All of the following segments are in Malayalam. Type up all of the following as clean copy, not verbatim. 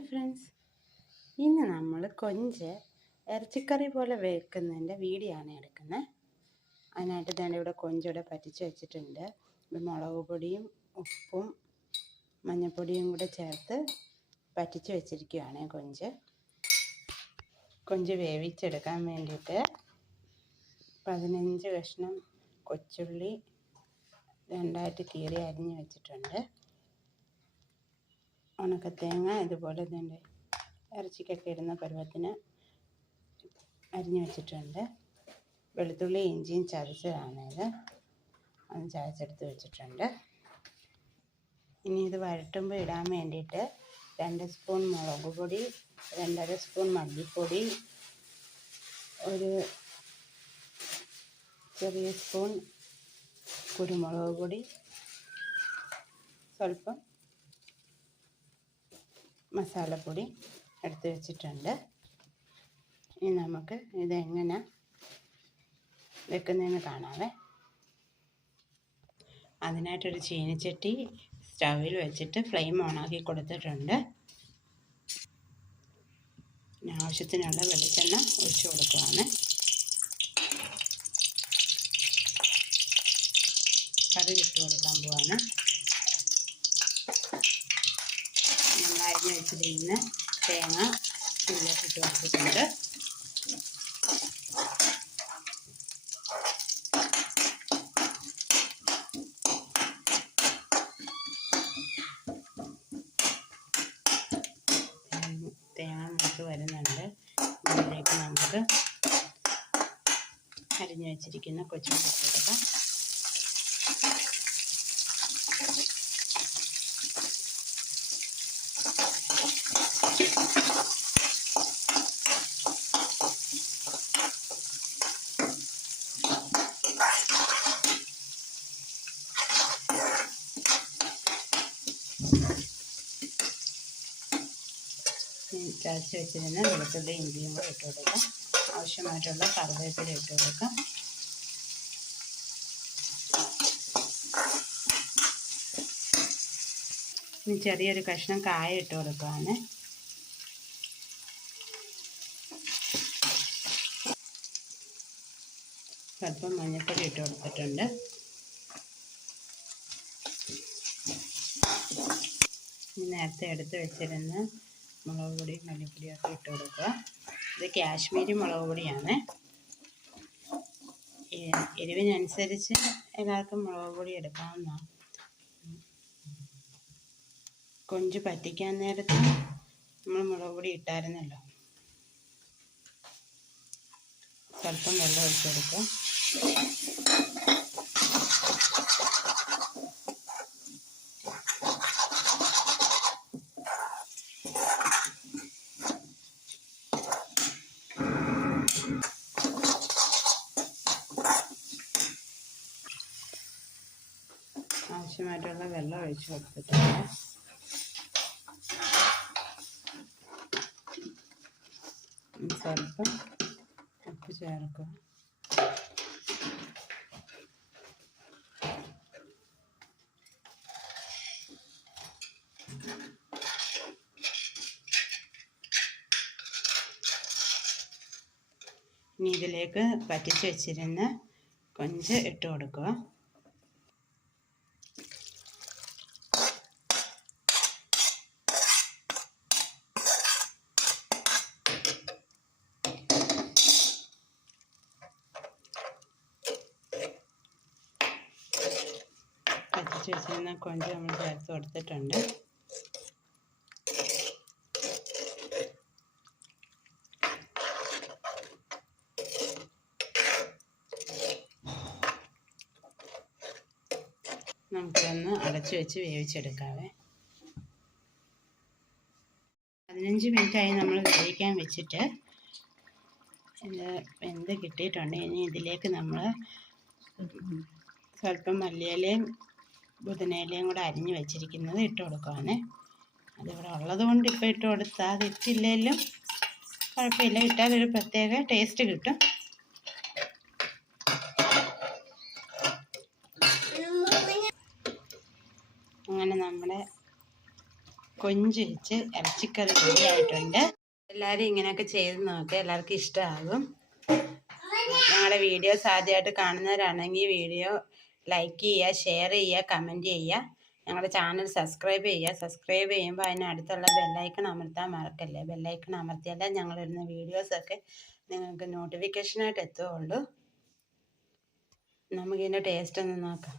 ഹായ് ഫ്രണ്ട്സ്, ഇന്ന് നമ്മൾ കൊഞ്ച് ഇറച്ചിക്കറി പോലെ വെക്കുന്നതിൻ്റെ വീഡിയോ ആണ് എടുക്കുന്നത്. അതിനായിട്ട് ഞാൻ ഇവിടെ കൊഞ്ചിവിടെ പറ്റിച്ച് വെച്ചിട്ടുണ്ട്. മുളക് പൊടിയും ഉപ്പും മഞ്ഞൾപ്പൊടിയും കൂടെ ചേർത്ത് പറ്റിച്ച് വെച്ചിരിക്കുകയാണ്. കൊഞ്ച് വേവിച്ചെടുക്കാൻ വേണ്ടിയിട്ട് 15 കഷ്ണം കൊച്ചുള്ളി രണ്ടായിട്ട് കീറി അരിഞ്ഞ് വെച്ചിട്ടുണ്ട്. ഉണക്കത്തേങ്ങ ഇതുപോലെ തന്നെ ഇറച്ചിക്കൊക്കെ ഇടുന്ന പരുവത്തിന് അരിഞ്ഞ് വെച്ചിട്ടുണ്ട്. വെളുത്തുള്ളി ഇഞ്ചിയും ചതച്ചതാണിത്, അത് ചതച്ചെടുത്ത് വെച്ചിട്ടുണ്ട്. ഇനി ഇത് വഴറ്റുമ്പോൾ ഇടാൻ വേണ്ടിയിട്ട് 2 സ്പൂൺ മുളക് പൊടി, 2.5 സ്പൂൺ മല്ലിപ്പൊടി, ഒരു ചെറിയ സ്പൂൺ കുരുമുളക് പൊടി, സ്വല്പം മസാലപ്പൊടി എടുത്ത് വെച്ചിട്ടുണ്ട്. ഇനി നമുക്ക് ഇതെങ്ങനെ വെക്കുന്നതെന്ന് കാണാവേ. അതിനായിട്ടൊരു ചീനിച്ചട്ടി സ്റ്റൗവിൽ വെച്ചിട്ട് ഫ്ലെയിം ഓണാക്കി കൊടുത്തിട്ടുണ്ട്. ആവശ്യത്തിനുള്ള വെളിച്ചെണ്ണ ഒഴിച്ചു കൊടുക്കുകയാണ്. കടുക് ഇട്ട് കൊടുക്കാൻ പോവാണ്. നമ്മൾ അരിഞ്ഞ് വെച്ചിരിക്കുന്ന തേങ്ങ ഇതിലേക്ക് ഇട്ട് കൊടുത്തിട്ടുണ്ട്. തേങ്ങ മൂത്ത് വരുന്നുണ്ട്. ഇതിലേക്ക് നമുക്ക് അരിഞ്ഞ് വെച്ചിരിക്കുന്ന കൊച്ചുള്ളി ഇട്ട് കൊടുക്കാം. ചതച്ച് വെച്ചിരുന്ന വെളുത്തുള്ളി ഇഞ്ചിയും കൂടെ ഇട്ട് കൊടുക്കാം. ആവശ്യമായിട്ടുള്ള കറിവേപ്പില ഇട്ട് കൊടുക്കാം. ഇനി ചെറിയൊരു കഷ്ണം കായ ഇട്ട് കൊടുക്കുകയാണ്. സ്വല്പം മഞ്ഞൾപ്പൊടി ഇട്ട് കൊടുത്തിട്ടുണ്ട്. നേരത്തെ എടുത്ത് വെച്ചിരുന്ന മുളക് പൊടിയും മല്ലിപ്പൊടിയൊക്കെ ഇട്ട് കൊടുക്കുക. ഇത് കാശ്മീരി മുളക് പൊടിയാണ്. എരിവിനനുസരിച്ച് എല്ലാവർക്കും മുളക് പൊടി എടുക്കാവുന്നതാണ്. കൊഞ്ച് പറ്റിക്കാൻ നേരത്ത് നമ്മൾ മുളക് പൊടി ഇട്ടായിരുന്നല്ലോ. സ്വല്പം വെള്ളം ഒഴിച്ച് കൊടുക്കുക. ആവശ്യമായിട്ടുള്ള വെള്ളം ഒഴിച്ച് കൊടുത്തിട്ടുണ്ട്. സ്വല്പം ഉപ്പ് ചേർക്കുക. ഇനി ഇതിലേക്ക് പറ്റിച്ച് വെച്ചിരുന്ന കൊഞ്ച് ഇട്ട് കൊടുക്കുക. പറ്റിച്ച് വെച്ചിരുന്ന കൊഞ്ച് നമ്മൾ ചേർത്ത് കൊടുത്തിട്ടുണ്ട്. നമുക്കിതൊന്ന് അടച്ചു വെച്ച് വേവിച്ചെടുക്കാവേ. 15 മിനിറ്റായി നമ്മൾ വേവിക്കാൻ വെച്ചിട്ട്. ഇത് വെന്ത് കിട്ടിയിട്ടുണ്ട്. ഇനി ഇതിലേക്ക് നമ്മൾ സ്വല്പം മല്ലിയിലയും പുതിനയിലയും കൂടെ അരിഞ്ഞ് വെച്ചിരിക്കുന്നത് ഇട്ട് കൊടുക്കുകയാണ്. അതിവിടെ ഉള്ളത് കൊണ്ട് ഇപ്പോൾ ഇട്ട് കൊടുത്താൽ അത് ഇട്ടില്ലെങ്കിലും കുഴപ്പമില്ല. ഇട്ടാൽ ഒരു പ്രത്യേക ടേസ്റ്റ് കിട്ടും. അങ്ങനെ നമ്മുടെ കൊഞ്ച് വെച്ച് ഇറച്ചിക്കറി റെഡി ആയിട്ടുണ്ട്. എല്ലാവരും ഇങ്ങനെയൊക്കെ ചെയ്ത് നോക്കുക, എല്ലാവർക്കും ഇഷ്ടമാകും. ഞങ്ങളുടെ വീഡിയോസ് ആദ്യമായിട്ട് കാണുന്നവരാണെങ്കിൽ വീഡിയോ ലൈക്ക് ചെയ്യുക, ഷെയർ ചെയ്യുക, കമൻറ്റ് ചെയ്യുക. ഞങ്ങളുടെ ചാനൽ സബ്സ്ക്രൈബ് ചെയ്യുക. സബ്സ്ക്രൈബ് ചെയ്യുമ്പോൾ അതിനടുത്തുള്ള ബെല്ലൈക്കൺ അമർത്താൻ മറക്കല്ലേ. ബെല്ലൈക്കൺ അമർത്തിയാലേ ഞങ്ങളിടുന്ന വീഡിയോസൊക്കെ നിങ്ങൾക്ക് നോട്ടിഫിക്കേഷനായിട്ട് എത്തുകയുള്ളൂ. നമുക്കിതിൻ്റെ ടേസ്റ്റ് ഒന്ന് നോക്കാം.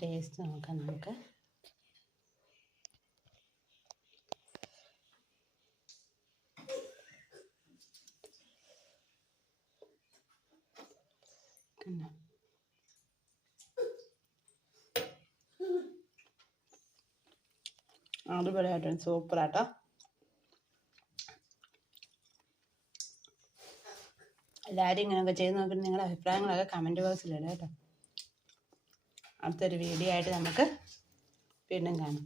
ടേസ്റ്റ് നോക്കാം നമുക്ക്. അടിപൊളിയായിട്ടുണ്ട്, സൂപ്പറാട്ടോ. എല്ലാവരും ഇങ്ങനെയൊക്കെ ചെയ്ത് നോക്കിയിട്ട് നിങ്ങളുടെ അഭിപ്രായങ്ങളൊക്കെ കമൻറ്റ് ബോക്സിലിടുക കേട്ടോ. അടുത്തൊരു വീഡിയോ ആയിട്ട് നമുക്ക് വീണ്ടും കാണാം.